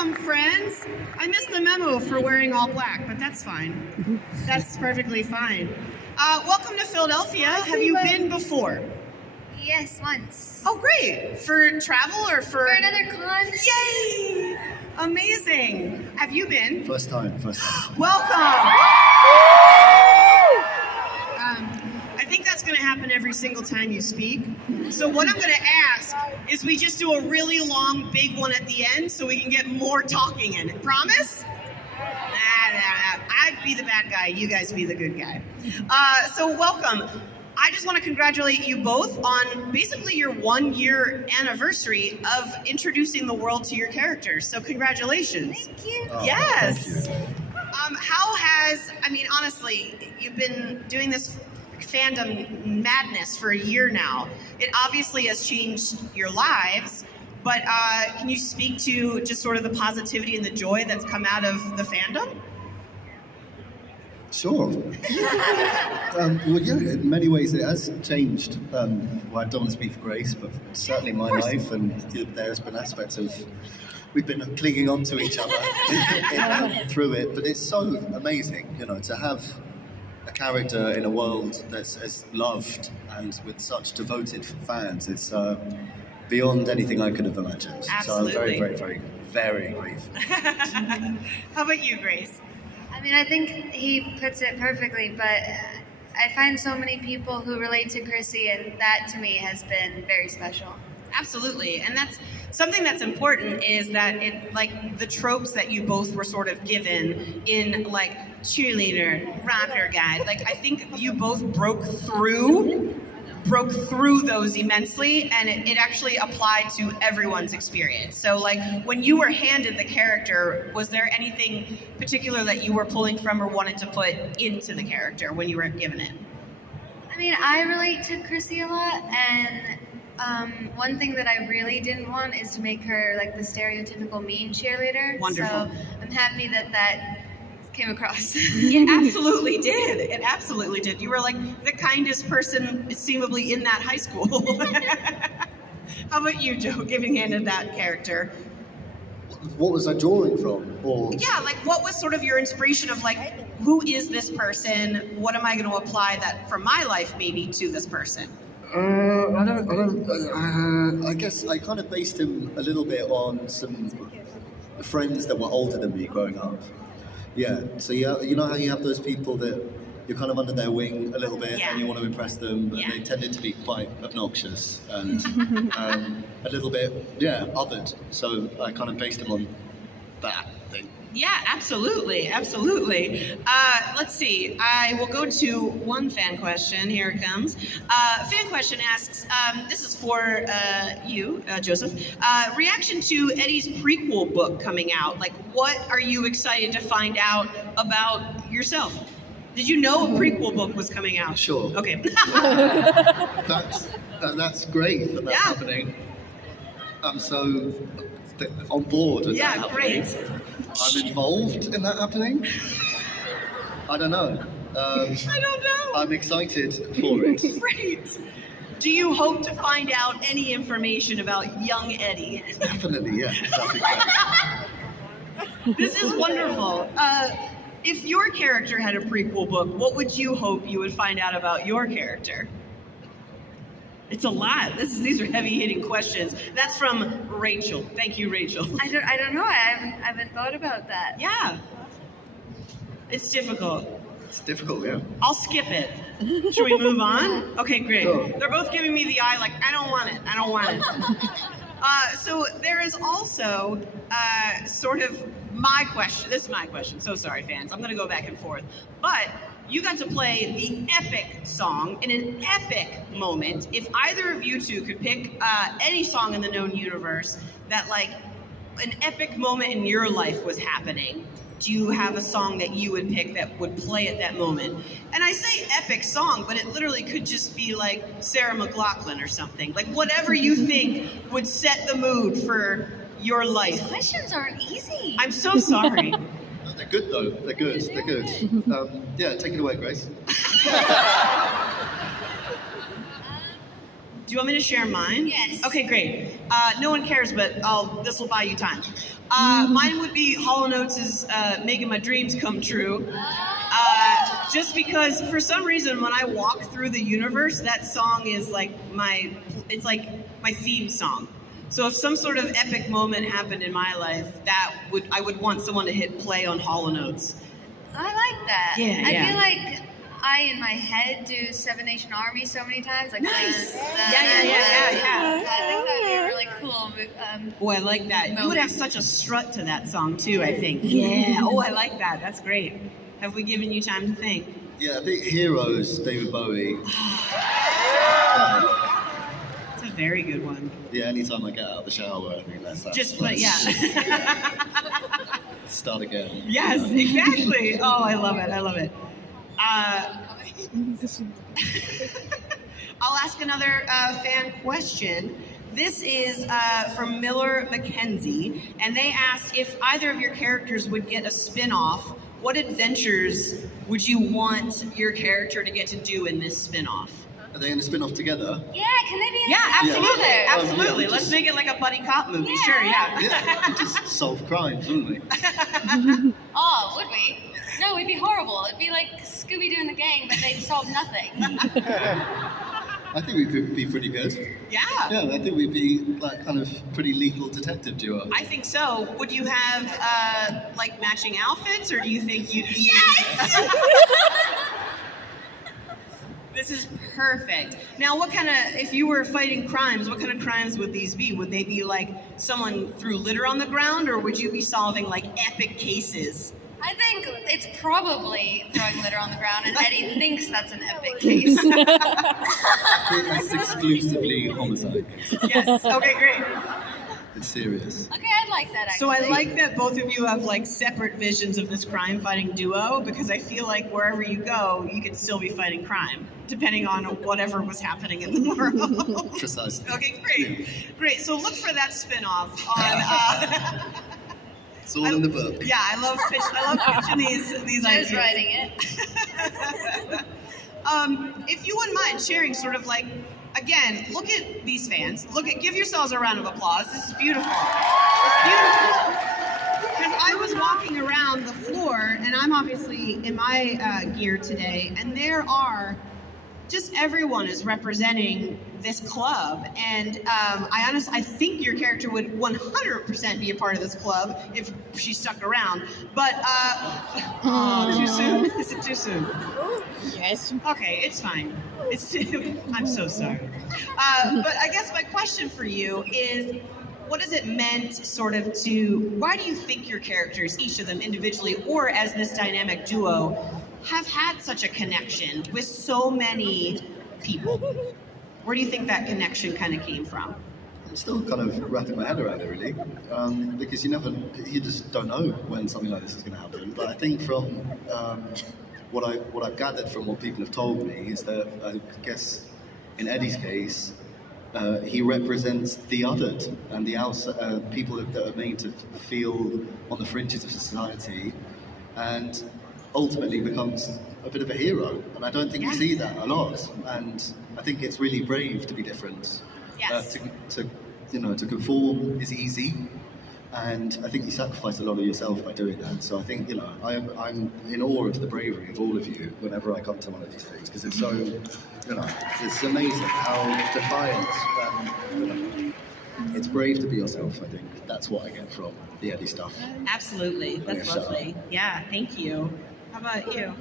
Welcome, friends. I missed the memo for wearing all black, but that's fine. That's perfectly fine. Welcome to Philadelphia. Have you been before? Yes, once. Oh, great. For travel or for... For another con. Yay! Amazing. Have you been? First time. Welcome. I think that's going to happen every single time you speak. So what I'm going to ask is we just do a really long, big one at the end so we can get more talking in it. Promise? Nah. I'd be the bad guy. You guys be the good guy. So welcome. I just want to congratulate you both on basically your 1-year anniversary of introducing the world to your characters. So congratulations. Thank you. Oh, Yes. Thank you. How has, honestly, you've been doing this fandom madness for a year now. It obviously has changed your lives, but can you speak to just sort of the positivity and the joy that's come out of the fandom? Sure. Well, yeah, in many ways it has changed. Well, I don't want to speak for Grace, but certainly my life, and there's been aspects of we've been clinging on to each other through it. But it's so amazing, to have a character in a world that's as loved and with such devoted fans. It's beyond anything I could have imagined. Absolutely. So I'm very, very grateful. How about you, Grace? I think he puts it perfectly, but I find so many people who relate to Chrissy, and that to me has been very special. Absolutely, and that's something that's important is that it, like the tropes that you both were sort of given in like cheerleader, rocker guy, like I think you both broke through those immensely, and it actually applied to everyone's experience. So like when you were handed the character, was there anything particular that you were pulling from or wanted to put into the character when you were given it? I relate to Chrissy a lot, and one thing that I really didn't want is to make her like the stereotypical mean cheerleader. Wonderful. So I'm happy that came across. It absolutely did. It absolutely did. You were like the kindest person seemingly in that high school. How about you, Joe, giving handed that character? What was I drawing from? Or Yeah, like what was sort of your inspiration of like, who is this person? What am I going to apply that from my life maybe to this person? I guess I kind of based him a little bit on some friends that were older than me growing up. Yeah, so you know how you have those people that you're kind of under their wing a little bit and you want to impress them, and they tended to be quite obnoxious and a little bit, othered. So I kind of based him on that thing. Yeah, absolutely. Let's see. I will go to one fan question. Here it comes. Fan question asks, this is for you, Joseph. Reaction to Eddie's prequel book coming out. Like, what are you excited to find out about yourself? Did you know a prequel book was coming out? Sure. Okay. That's great that that's happening. I'm so on board with that happening. Great. I'm involved in that happening. I don't know. I don't know. I'm excited for it. Great. Do you hope to find out any information about young Eddie? Definitely, yeah. That'd be great. This is wonderful. If your character had a prequel book, what would you hope you would find out about your character? It's a lot. These are heavy-hitting questions. That's from Rachel. Thank you, Rachel. I don't know. I haven't thought about that. Yeah. It's difficult. It's difficult, yeah. I'll skip it. Should we move on? Okay, great. Sure. They're both giving me the eye like, I don't want it. So there is also sort of my question. This is my question. So sorry, fans. I'm going to go back and forth. But you got to play the epic song in an epic moment. If either of you two could pick any song in the known universe that like an epic moment in your life was happening, do you have a song that you would pick that would play at that moment? And I say epic song, but it literally could just be like Sarah McLachlan or something. Like whatever you think would set the mood for your life. Questions aren't easy. I'm so sorry. No, they're good though. They're good. Yeah, take it away, Grace. you want me to share mine? Yes. Okay, great. No one cares, but this will buy you time. Mine would be Hall & Oates' Making My Dreams Come True. Just because for some reason when I walk through the universe, that song is like my theme song. So if some sort of epic moment happened in my life, I would want someone to hit play on Hall & Oates. I like that. Yeah, I yeah. feel like I, in my head, do Seven Nation Army so many times. Like, Nice. Yeah. Yeah. I think that would be a really cool. Oh, I like that. You would have such a strut to that song too, I think. Yeah. Oh, I like that. That's great. Have we given you time to think? Yeah, I think Heroes, David Bowie. It's a very good one. Yeah, anytime I get out of the shower, I think that's that. Start again. Yes, exactly. Oh, I love it. I love it. I'll ask another fan question. This is from Miller Mackenzie, and they asked if either of your characters would get a spin-off, what adventures would you want your character to get to do in this spin-off? Are they going to spin off together? Yeah, can they be in Yeah, a absolutely. together? Absolutely. Yeah, Let's just- make it like a buddy cop movie. Yeah. Sure, yeah. Yeah, just solve crimes, wouldn't we? Oh, would we? No, it'd be horrible. It'd be like Scooby-Doo and the gang, but they'd solve nothing. I think we could be pretty good. Yeah. Yeah, I think we'd be like kind of pretty lethal detective duo. I think so. Would you have like matching outfits, or do you think you'd be? Yes! This is perfect. Now, if you were fighting crimes, what kind of crimes would these be? Would they be like someone threw litter on the ground, or would you be solving like epic cases? I think it's probably throwing litter on the ground, and Eddie thinks that's an epic case. I think that's exclusively homicide. Yes. Okay, great. It's serious. Okay, I'd like that, So actually. I like that both of you have like separate visions of this crime-fighting duo, because I feel like wherever you go, you could still be fighting crime, depending on whatever was happening in the world. Precisely. Okay, great. Great. So look for that spin-off on. It's all in the book. Yeah, I love pitching these Joe's ideas. writing it. If you wouldn't mind sharing, sort of like, again, look at these fans. Give yourselves a round of applause. This is beautiful. It's beautiful. Because I was walking around the floor, and I'm obviously in my gear today, and there are just everyone is representing this club, and I think your character would 100% be a part of this club if she stuck around. But too soon? Is it too soon? Yes. Okay, it's fine. I'm so sorry. But I guess my question for you is, what has it meant why do you think your characters, each of them individually or as this dynamic duo, have had such a connection with so many people? Where do you think that connection kind of came from? I'm still kind of wrapping my head around it, really, because you just don't know when something like this is going to happen. But I think from what I've gathered from what people have told me is that I guess in Eddie's case, he represents the othered and the outside people that are made to feel on the fringes of society, and ultimately becomes a bit of a hero. And I don't think we see that a lot. And I think it's really brave to be different. Yes. To conform is easy, and I think you sacrifice a lot of yourself by doing that. So I think I'm in awe of the bravery of all of you whenever I come to one of these things, because it's so it's amazing how defiant. It's brave to be yourself. I think that's what I get from the Eddie stuff. Absolutely. That's Yeah, shut lovely. Yeah, thank you. How about you?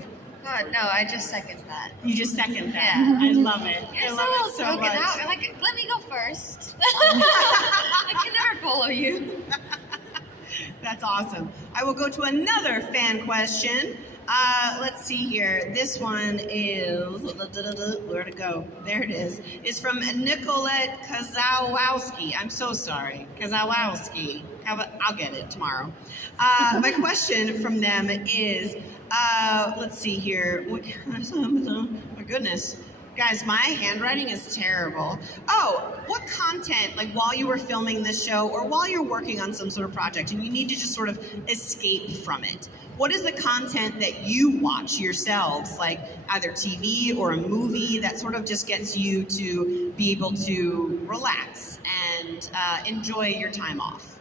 God, no, I just second that. You just second that. Yeah. I love it. You're I so love well it so spoken much. out. You're like, let me go first. I can never follow you. That's awesome. I will go to another fan question. Let's see here. This one is, where'd it go? There it is. It's from Nicolette Kazałowski. I'm so sorry. Kazałowski. I'll get it tomorrow. My question from them is, let's see here. My goodness. Guys, my handwriting is terrible. Oh, what content, like while you were filming this show or while you're working on some sort of project and you need to just sort of escape from it, what is the content that you watch yourselves, like either TV or a movie that sort of just gets you to be able to relax and enjoy your time off?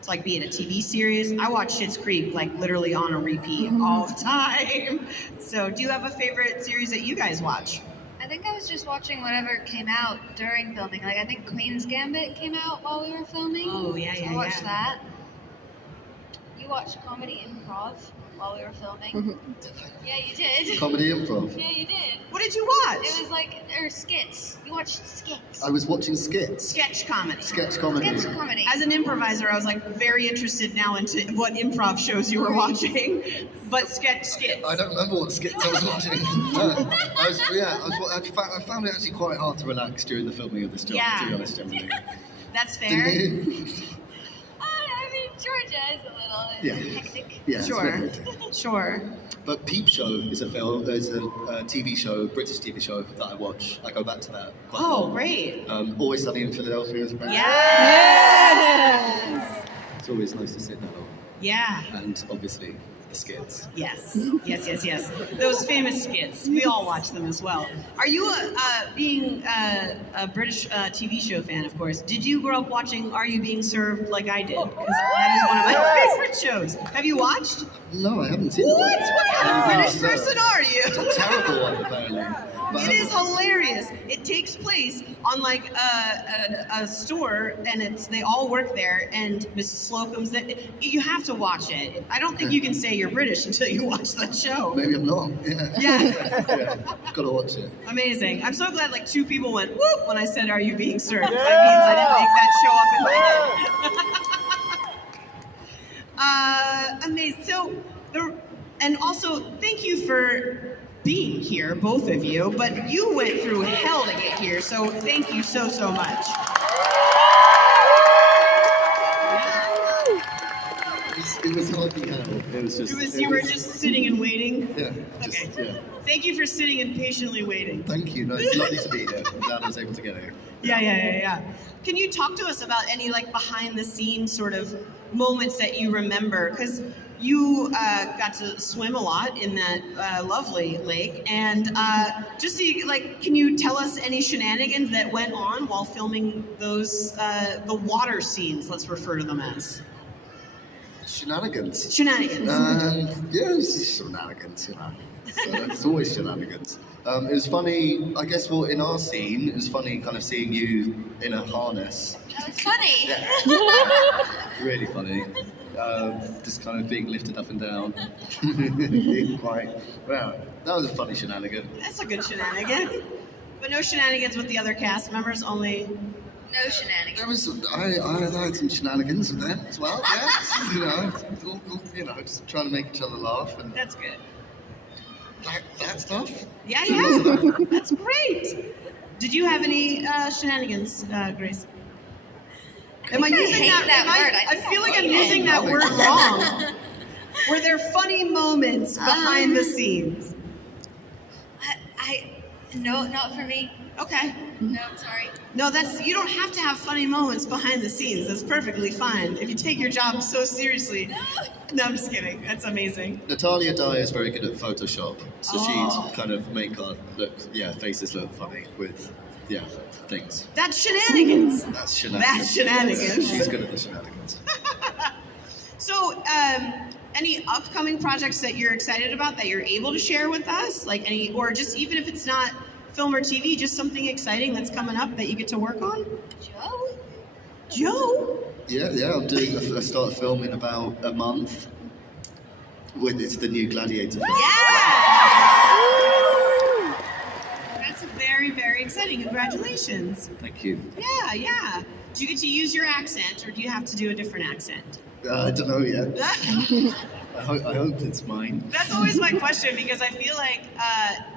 It's like being a TV series. I watch Schitt's Creek like literally on a repeat all the time. So do you have a favorite series that you guys watch? I think I was just watching whatever came out during filming. Like I think Queen's Gambit came out while we were filming. Oh, yeah, so yeah, I watched yeah. that. You watched comedy improv while we were filming. Yeah, you did. Comedy improv. Yeah, you did. What did you watch? It was like, or skits. You watched skits. I was watching skits. Sketch comedy. Sketch comedy. Sketch comedy. As an improviser, I was like very interested now into what improv shows you were watching, but skits. I don't remember what skits I was watching. No. I found it actually quite hard to relax during the filming of this job, Yeah. to be honest, generally. That's fair. Didn't you? I mean, Georgia is a little Yeah. hectic. Yeah, it's Sure. very hectic. Sure. But Peep Show is a TV show, British TV show that I watch. I go back to that. quite a Oh, lot. great. Always Sunny in Philadelphia is great. Yes. It's always nice to sit down. Yeah. And obviously the skits. Yes. Yes. Those famous skits. We all watch them as well. Are you, being a British TV show fan, of course, did you grow up watching Are You Being Served like I did? Because that is one of my favorite shows. Have you watched? No, I haven't seen What? it. What kind of British person are you? It's a terrible one, apparently. But It is hilarious. It takes place on like a store, and they all work there. And Mrs. Slocum's that you have to watch it. I don't think you can say you're British until you watch that show. Maybe I'm not. Yeah. Yeah. Gotta watch it. Amazing. I'm so glad like 2 people went whoop when I said, "Are you being served?" That means I didn't make that show up in my head. Amazing. So, and also thank you for being here, both of you. But you went through hell to get here, so thank you so much. It was hardly hell. It was just. You were just sitting and waiting. Yeah. Okay. Yeah. Thank you for sitting and patiently waiting. Thank you. No, it's lovely to be here. I'm glad I was able to get here. Yeah. Can you talk to us about any like behind the scenes sort of moments that you remember? Because you got to swim a lot in that lovely lake, and just see, like, can you tell us any shenanigans that went on while filming those the water scenes? Let's refer to them as Shenanigans. shenanigans. Yeah, it's just shenanigans, you know. So it's always shenanigans. It was funny, I guess, well, in our scene, it was funny kind of seeing you in a harness. That was funny. Yeah. Really funny. Just kind of being lifted up and down. Being quite, well, that was a funny shenanigan. That's a good shenanigan. But no shenanigans with the other cast members, only. No shenanigans. There was, I had some shenanigans with them as well, yeah. Just trying to make each other laugh and That's good. that stuff. Yeah. That's great. Did you have any shenanigans, Grace? Am I using that word. I feel like I'm using that word wrong. Were there funny moments behind the scenes? No, not for me. Okay. No, I'm sorry. No, you don't have to have funny moments behind the scenes. That's perfectly fine. If you take your job so seriously. No, I'm just kidding. That's amazing. Natalia Dye is very good at Photoshop, so Oh. she'd kind of make our faces look funny with, things. That's shenanigans. That's shenanigans. That's shenanigans. She's good at the shenanigans. So, any upcoming projects that you're excited about that you're able to share with us? Like any, or just even if it's not film or TV, just something exciting that's coming up that you get to work on? Joe? Yeah, I'm doing. I start a film in about a month. It's the new Gladiator film. Yeah! That's very, very exciting. Congratulations. Thank you. Yeah. Do you get to use your accent, or do you have to do a different accent? I don't know yet. I hope it's mine. That's always my question, because I feel like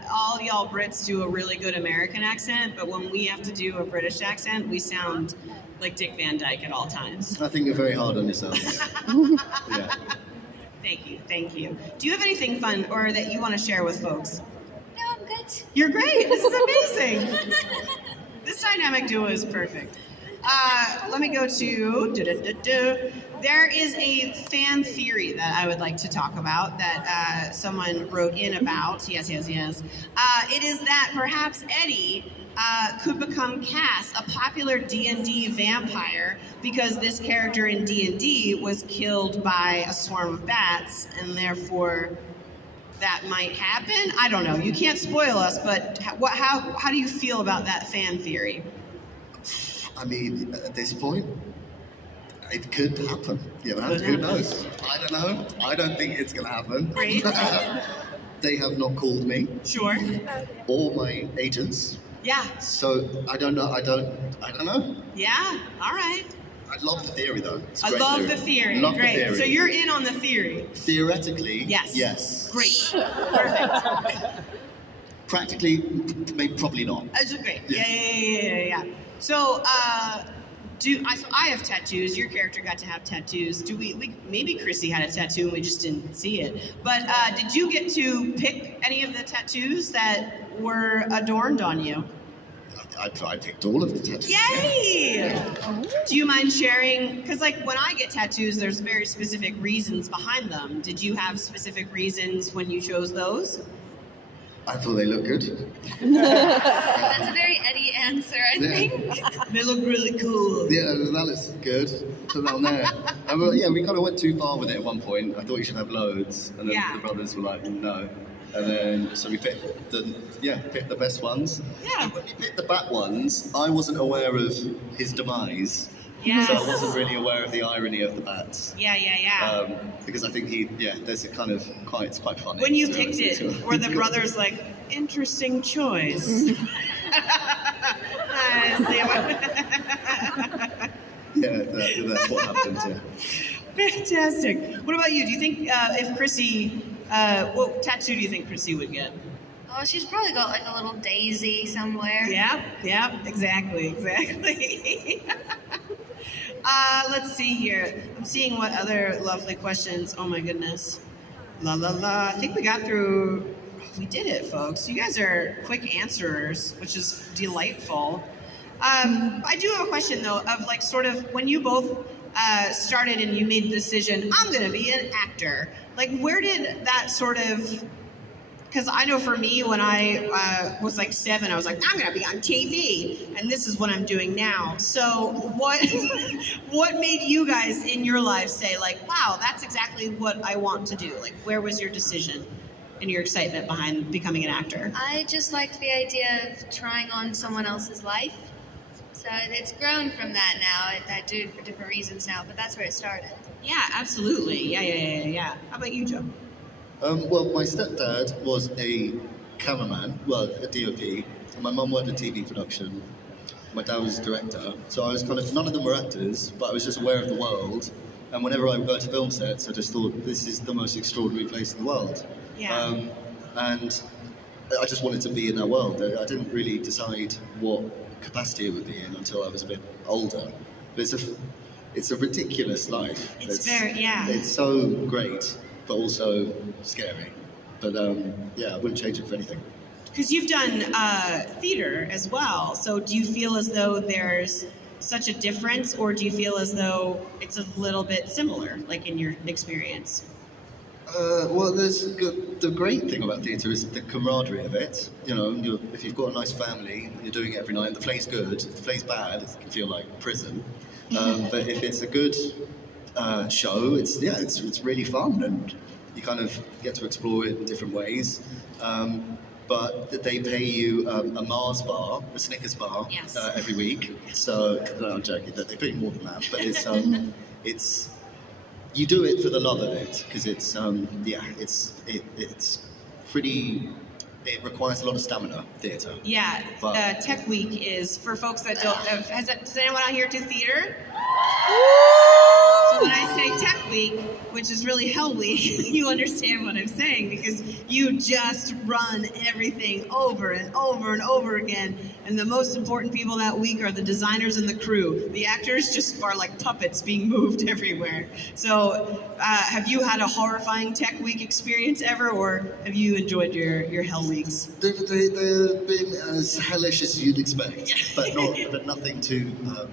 all y'all Brits do a really good American accent, but when we have to do a British accent, we sound like Dick Van Dyke at all times. I think you're very hard on yourself. Yeah. Thank you. Do you have anything fun or that you want to share with folks? No, I'm good. great. You're great. This is amazing. This dynamic duo is perfect. Let me go to. There is a fan theory that I would like to talk about that someone wrote in about. Yes. It is that perhaps Eddie could become Cass, a popular D&D vampire, because this character in D&D was killed by a swarm of bats, and therefore that might happen. I don't know. You can't spoil us, but how do you feel about that fan theory? I mean, at this point, it could happen. You know, who knows? I don't know. I don't think it's going to happen. Great. They have not called me. Sure. Or my agents. Yeah. So I don't know. I don't know. Yeah. All right. I love the theory, though. It's a I great love theory. the theory. Love Great. the theory. So you're in on the theory. Theoretically, Yes. yes. Great. Perfect. Practically, maybe probably not. That's great. Yeah. Yeah. So, so I have tattoos. Your character got to have tattoos. Do we maybe Chrissy had a tattoo and we just didn't see it. But did you get to pick any of the tattoos that were adorned on you? I picked all of the tattoos. Yay! Do you mind sharing? Because like when I get tattoos, there's very specific reasons behind them. Did you have specific reasons when you chose those? I thought they looked good. That's a very Eddie answer, I think. They look really cool. Yeah, that looks good. Put that on there. We kind of went too far with it at one point. I thought you should have loads, and then the brothers were like, no. And then so we picked the best ones. Yeah. And when we picked the bat ones, I wasn't aware of his demise. Yes. So I wasn't really aware of the irony of the bats. Yeah. Because I think there's a kind of it's quite funny. When you picked it, were the brothers like, interesting choice? That's what happened. Yeah. Fantastic. What about you? Do you think if Chrissy, what tattoo do you think Chrissy would get? Oh, she's probably got like a little daisy somewhere. Yeah, exactly. Let's see here. I'm seeing what other lovely questions. Oh my goodness. La la la. I think we got through. We did it, folks. You guys are quick answerers, which is delightful. I do have a question though, of like sort of when you both started and you made the decision, I'm going to be an actor. Like, where did that sort of? Because I know for me, when I was like 7, I was like, I'm going to be on TV, and this is what I'm doing now. So what made you guys in your lives say, like, wow, that's exactly what I want to do? Like, where was your decision and your excitement behind becoming an actor? I just liked the idea of trying on someone else's life. So it's grown from that now. I do it for different reasons now, but that's where it started. Yeah, absolutely. Yeah. How about you, Joe? Well, my stepdad was a cameraman, a DOP, and my mum worked in TV production. My dad was a director, so I was kind of, none of them were actors, but I was just aware of the world, and whenever I would go to film sets, I just thought, this is the most extraordinary place in the world. Yeah. And I just wanted to be in that world. I didn't really decide what capacity it would be in until I was a bit older. But it's a ridiculous life. It's so great, but also scary. But I wouldn't change it for anything. Because you've done theater as well, so do you feel as though there's such a difference, or do you feel as though it's a little bit similar, like in your experience? The great thing about theatre is the camaraderie of it. You know, if you've got a nice family, you're doing it every night, and the play's good. If the play's bad, it can feel like prison. But if it's a good show, it's really fun, and you kind of get to explore it in different ways. But they pay you a Mars bar, a Snickers bar, every week. So no, I'm joking. They pay you more than that, but it's you do it for the love of it, because it's pretty. It requires a lot of stamina, theatre. Yeah, Tech Week is, for folks that don't, does anyone out here do theatre? So when I say Tech Week, which is really Hell Week, you understand what I'm saying, because you just run everything over and over and over again. And the most important people that week are the designers and the crew. The actors just are like puppets being moved everywhere. So have you had a horrifying Tech Week experience ever, or have you enjoyed your Hell Weeks? They've been as hellish as you'd expect, but nothing too bad.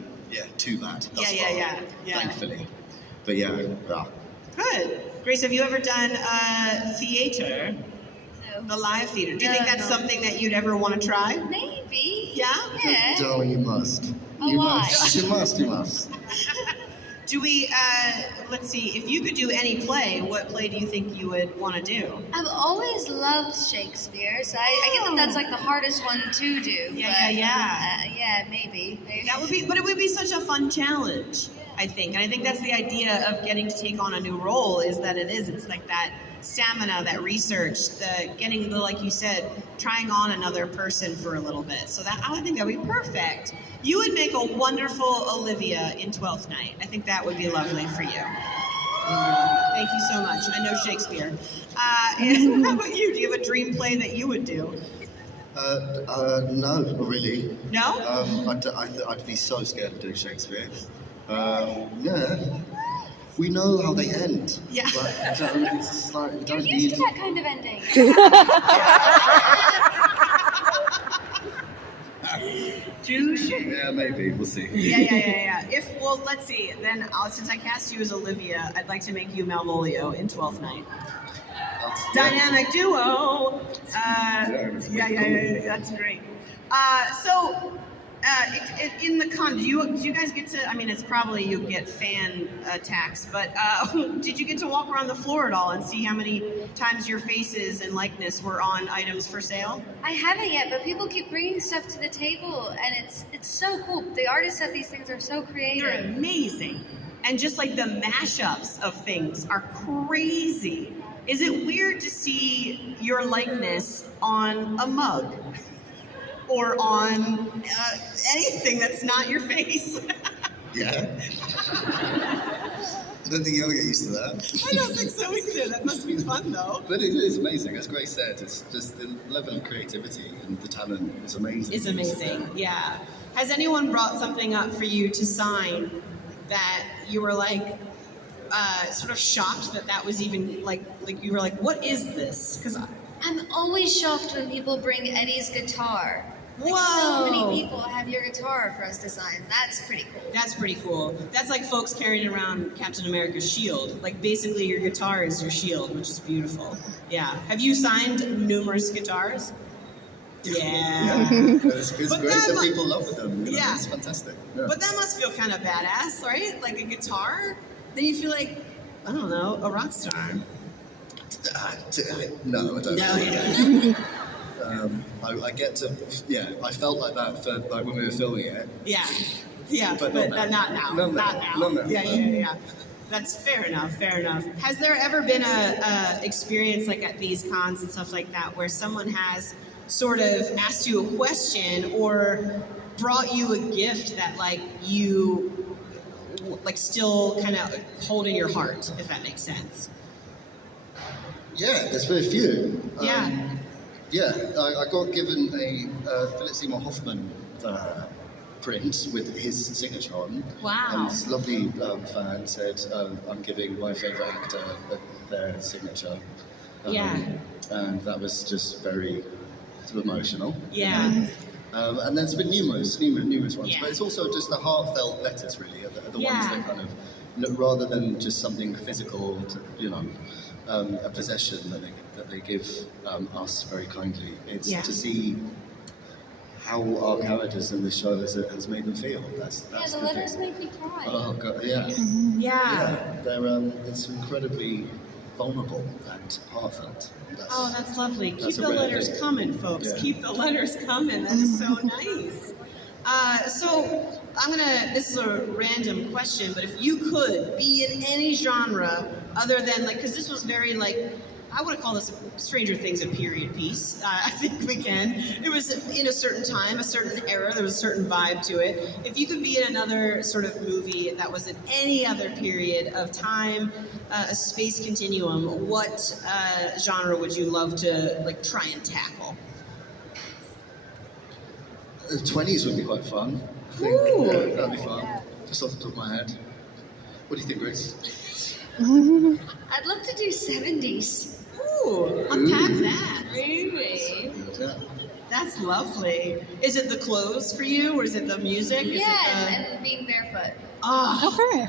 Thus far, thankfully. But Good. Grace, have you ever done theater? No. The live theater. Do you No, think that's no. something that you'd ever want to try? Maybe. Yeah? Yeah. Darling, you must. Oh, You why? must. You must. You must. Do we, let's see, if you could do any play, what play do you think you would want to do? I've always loved Shakespeare, so I get that that's like the hardest one to do. Yeah. Yeah, maybe. That would be, but it would be such a fun challenge, I think. And I think that's the idea of getting to take on a new role, is that it's like that stamina, that research, the getting the, like you said, trying on another person for a little bit. So that, I think that would be perfect. You would make a wonderful Olivia in 12th Night. I think that would be lovely for you. Thank you so much. I know Shakespeare. And how about you? Do you have a dream play that you would do? No, not really. No? I'd be so scared of doing Shakespeare. We know how they end. Yeah. But it's just like, we don't Used need... to that kind of ending. Yeah, maybe. We'll see. Yeah. Well, let's see. Then, since I cast you as Olivia, I'd like to make you Malvolio in 12th Night. Dynamic duo. That's great. In the con, do you guys get to? I mean, it's probably you get fan attacks, but did you get to walk around the floor at all and see how many times your faces and likeness were on items for sale? I haven't yet, but people keep bringing stuff to the table, and it's so cool. The artists at these things are so creative. They're amazing, and just like the mashups of things are crazy. Is it weird to see your likeness on a mug? Or on anything that's not your face? Yeah. I don't think you'll get used to that. I don't think so either. That must be fun, though. But it is amazing, as Grace said. It's just the level of creativity and the talent is amazing. It's amazing, yeah. Has anyone brought something up for you to sign that you were like, sort of shocked that was even like you were like, what is this? Because I'm always shocked when people bring Eddie's guitar. Like, whoa! so many people have your guitar for us to sign. That's pretty cool. That's pretty cool. That's like folks carrying around Captain America's shield. Like basically your guitar is your shield, which is beautiful. Yeah. Have you signed numerous guitars? Yeah. It's But great that that mu- people love them. You know, Yeah. It's fantastic. Yeah. But that must feel kind of badass, right? Like a guitar? Then you feel like, I don't know, a rock star. No, I don't. No, you don't. I get to, I felt like that for like when we were filming it. Yeah, But but not not now. now. Not now. Not now. Yeah. That's fair enough. Has there ever been a experience like at these cons and stuff like that where someone has sort of asked you a question or brought you a gift that like you like still kind of hold in your heart, if that makes sense? Yeah, there's very few. I got given a Philip Seymour Hoffman print with his signature on. Wow. And this lovely fan said, I'm giving my favourite actor their signature. And that was just very sort of emotional. Yeah. And there's been numerous ones, Yeah. but it's also just the heartfelt letters, really, are the ones Yeah. that kind of, rather than just something physical, a possession that they give us very kindly. It's to see how our characters in the show has made them feel. That's Yeah, the the letters thing. make me cry. Oh god, yeah. Yeah. They're it's incredibly vulnerable and heartfelt. That's lovely. Keep That's a the rare letters thing. coming, folks. Yeah. Keep the letters coming. That is so nice. So this is a random question, but if you could be in any genre other than because this was very I want to call this Stranger Things a period piece. I think we can. It was in a certain time, a certain era. There was a certain vibe to it. If you could be in another sort of movie that was in any other period of time, a space continuum, what genre would you love to like try and tackle? The 20s would be quite fun. I think. Ooh. Yeah, that'd be fun. Just off the top of my head. What do you think, Grace? I'd love to do 70s. Ooh, unpack that. Really? Yeah. That's lovely. Is it the clothes for you, or is it the music? Is Yeah, it the... and being barefoot. Oh, Okay.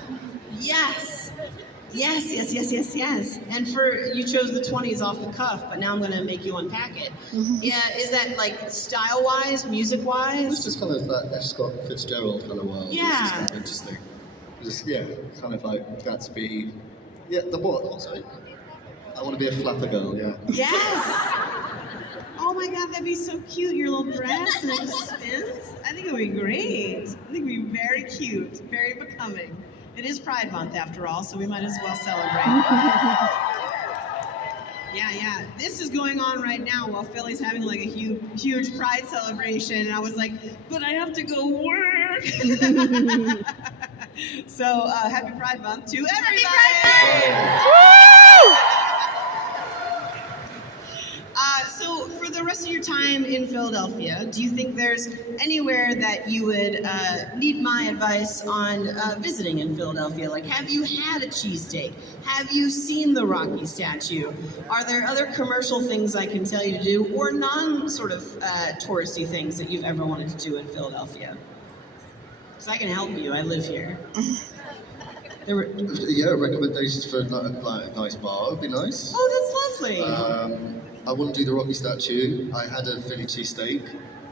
yes. Yes. And you chose the 20s off the cuff, but now I'm going to make you unpack it. Yeah, is that like style-wise, music-wise? It's just kind of that F. Scott Fitzgerald kind of world. Yeah. It's just kind of interesting. Just, yeah, kind of like Gatsby. Yeah, the what also? I want to be a flapper girl, yeah. Yes! Oh my god, that'd be so cute, your little dress and it just spins. I think it would be great. I think it would be very cute, very becoming. It is Pride Month after all, so we might as well celebrate. Yeah. This is going on right now while Philly's having like a huge Pride celebration, and I was like, but I have to go work. So happy Pride Month to everybody! So for the rest of your time in Philadelphia, do you think there's anywhere that you would need my advice on visiting in Philadelphia? Like, have you had a cheesesteak? Have you seen the Rocky statue? Are there other commercial things I can tell you to do, or non-sort of touristy things that you've ever wanted to do in Philadelphia? Because I can help you. I live here. Yeah, recommendations for a nice bar would be nice. Oh, that's lovely. I wouldn't do the Rocky statue. I had a Philly cheesesteak.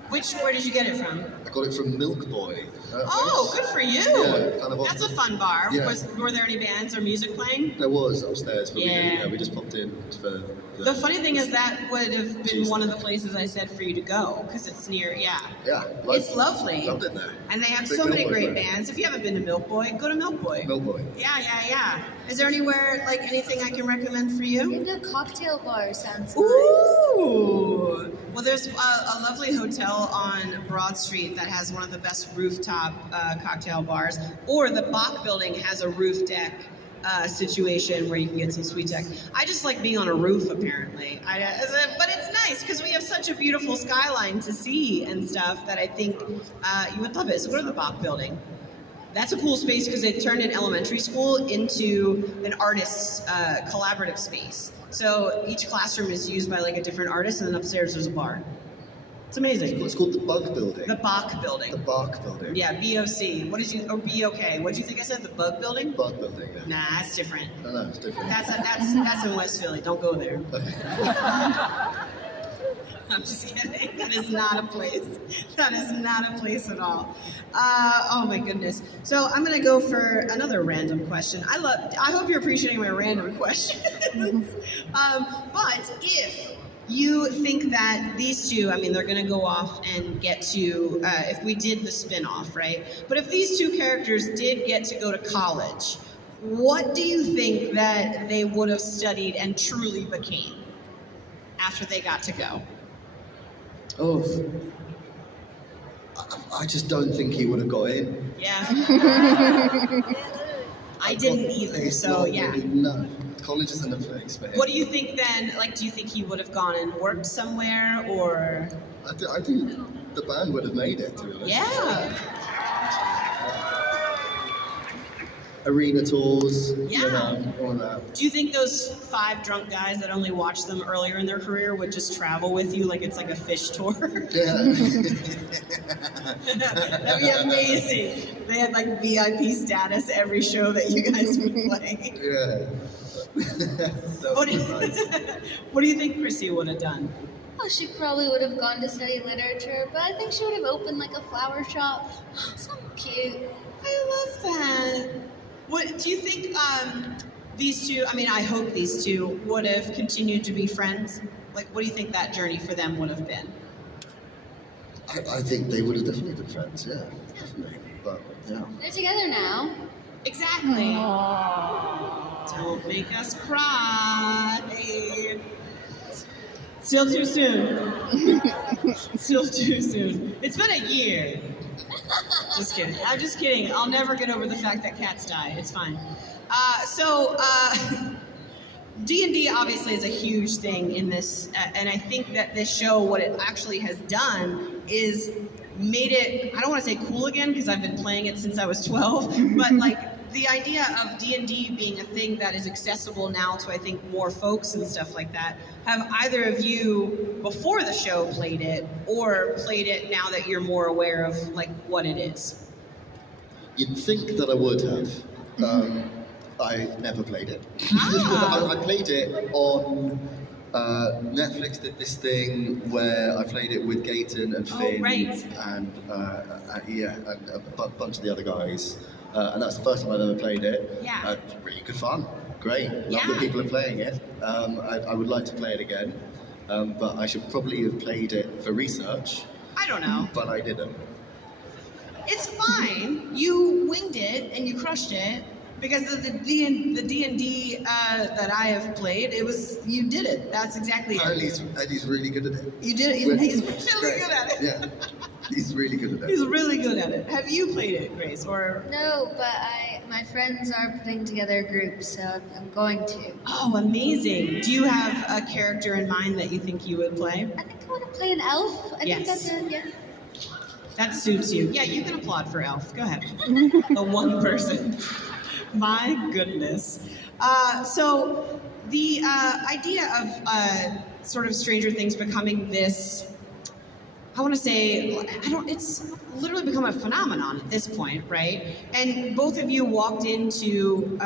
Where did you get it from? I got it from Milk Boy. Oh, good for you. Yeah, kind of That's a fun bar. Yeah. Were there any bands or music playing? There was upstairs, but Yeah. we just popped in for The funny thing is that would have been one of the places I said for you to go, because it's near, Yeah, It's lovely. Loved it there. And they have Big so many Milk Boy great fan. bands. If you haven't been to Milk Boy, go to Milk Boy. Milk Boy. Yeah. Is there anywhere, like anything I can recommend for you? Maybe a cocktail bar sounds nice. Ooh! Well, there's a lovely hotel on Broad Street that has one of the best rooftop cocktail bars. Or the Bach Building has a roof deck situation where you can get some sweet deck. I just like being on a roof, apparently. But it's nice because we have such a beautiful skyline to see and stuff that I think you would love it. So go to the Bach Building. That's a cool space because they turned an elementary school into an artist's collaborative space. So each classroom is used by like a different artist, and then upstairs there's a bar. It's amazing. It's called the Bug Building. The Bach Building. The Bach Building. Yeah, B-O-C. What did you, or B-O-K. What did you think I said? The Bug Building? Bug Building, yeah. Nah, that's different. No, it's different. That's in West Philly. Don't go there. Okay. I'm just kidding. That is not a place. That is not a place at all. Oh my goodness. So I'm gonna go for another random question. I hope you're appreciating my random questions. But if you think that these two, I mean, they're going to go off and get to, if we did the spin-off, right? But if these two characters did get to go to college, what do you think that they would have studied and truly became after they got to go? Oh, I just don't think he would have got in. Yeah. I didn't either, so yeah. No, college isn't a place for him. What do you think then? Like, do you think he would have gone and worked somewhere, or? I think the band would have made it, to be honest. Yeah. Arena tours, Yeah. all that. Do you think those 5 drunk guys that only watched them earlier in their career would just travel with you like it's like a fish tour? Yeah. That'd be amazing. They had like VIP status every show that you guys would play. Yeah. What do you think Chrissy would have done? Well, she probably would have gone to study literature, but I think she would have opened like a flower shop. So cute. I love that. What do you think these two, I mean, I hope these two would have continued to be friends? Like, what do you think that journey for them would have been? I think they would have definitely been friends, yeah. Definitely. But, yeah. They're together now. Exactly. Don't make us cry. Still too soon. Still too soon. It's been a year. Just kidding. I'm just kidding. I'll never get over the fact that cats die. It's fine. D&D obviously is a huge thing in this, and I think that this show, what it actually has done is made it, I don't want to say cool again because I've been playing it since I was 12, but like the idea of D&D being a thing that is accessible now to, I think, more folks and stuff like that. Have either of you, before the show, played it, or played it now that you're more aware of like what it is? You'd think that I would have. I never played it. I played it on Netflix. Did this thing where I played it with Gaten and Finn, and and a bunch of the other guys. And that's the first time I've ever played it. Yeah. Really good fun. Great. Love that people are playing it. I would like to play it again, but I should probably have played it for research. I don't know. But I didn't. It's fine. You winged it and you crushed it. Because the D&D that I have played, you did it. That's exactly it. Eddie's really good at it. You did it. He's really good at it. Yeah, he's really good at it. He's really good at it. Have you played it, Grace? Or No, but my friends are putting together a group, so I'm going to. Oh, amazing! Do you have a character in mind that you think you would play? I think I want to play an elf. I think that's it. Yeah. That suits you. Yeah, you can applaud for Elf. Go ahead. The one person. My goodness. So the idea of sort of Stranger Things becoming this, I want to say, it's literally become a phenomenon at this point, right? And both of you walked into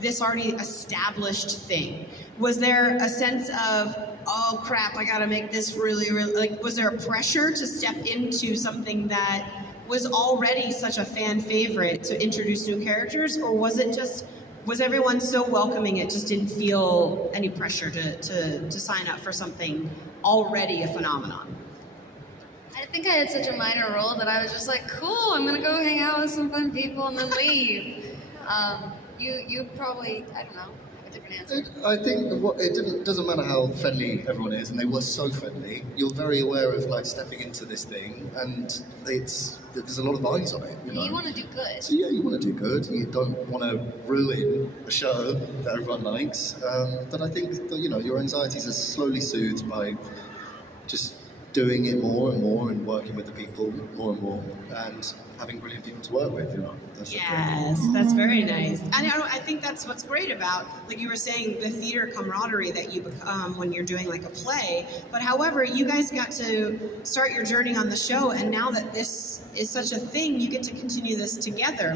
this already established thing. Was there a sense of, oh crap, I gotta make this really, like, was there a pressure to step into something that was already such a fan favorite to introduce new characters, or was everyone so welcoming it just didn't feel any pressure to sign up for something already a phenomenon? I think I had such a minor role that I was just like, cool, I'm gonna go hang out with some fun people and then leave. You probably, I don't know, have a different answer. I think it doesn't matter how friendly everyone is, and they were so friendly. You're very aware of like stepping into this thing, and there's a lot of eyes on it. You want to do good. So yeah, you want to do good. You don't want to ruin a show that everyone likes. But I think that, your anxieties are slowly soothed by just doing it more and more and working with the people more and more and having brilliant people to work with, Yes, that's very nice. And I think that's what's great about, like you were saying, the theater camaraderie that you become when you're doing like a play. But however, you guys got to start your journey on the show, and now that this is such a thing, you get to continue this together.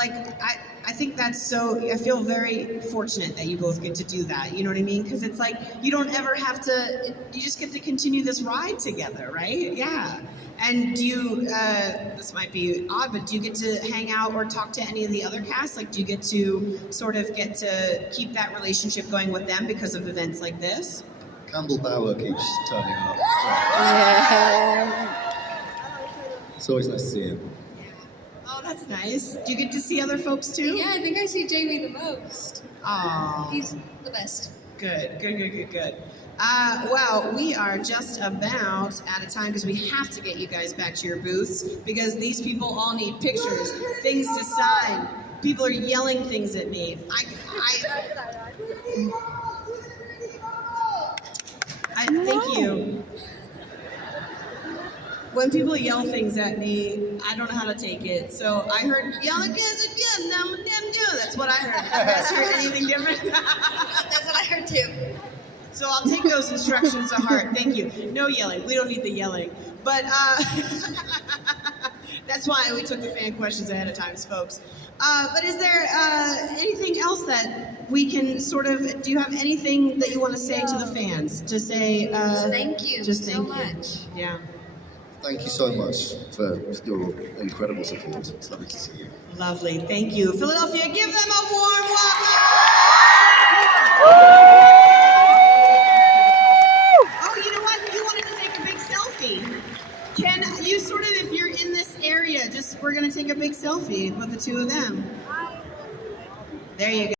I think that's so, I feel very fortunate that you both get to do that, you know what I mean? Because it's like, you don't ever have to, you just get to continue this ride together, right? Yeah. And do you, this might be odd, but do you get to hang out or talk to any of the other cast? Like, do you get to sort of get to keep that relationship going with them because of events like this? Campbell Bower keeps turning up. It's always nice to see him. Oh, that's nice. Do you get to see other folks too? Yeah, I think I see Jamie the most. Oh, He's the best. Good. Well, we are just about out of time because we have to get you guys back to your booths because these people all need pictures, things to sign. People are yelling things at me. Thank you. When people yell things at me, I don't know how to take it. So I heard, yell again, that's what I heard. Have you guys heard anything different? That's what I heard too. So I'll take those instructions to heart. Thank you. No yelling. We don't need the yelling. But that's why we took the fan questions ahead of time, folks. But is there anything else that we can sort of, do you have anything that you want to say to the fans? To say, thank you so much. Yeah. Thank you so much for your incredible support. It's lovely to see you. Lovely. Thank you. Philadelphia, give them a warm welcome. Oh, you know what? You wanted to take a big selfie. Can you sort of, if you're in this area, we're going to take a big selfie with the two of them. There you go.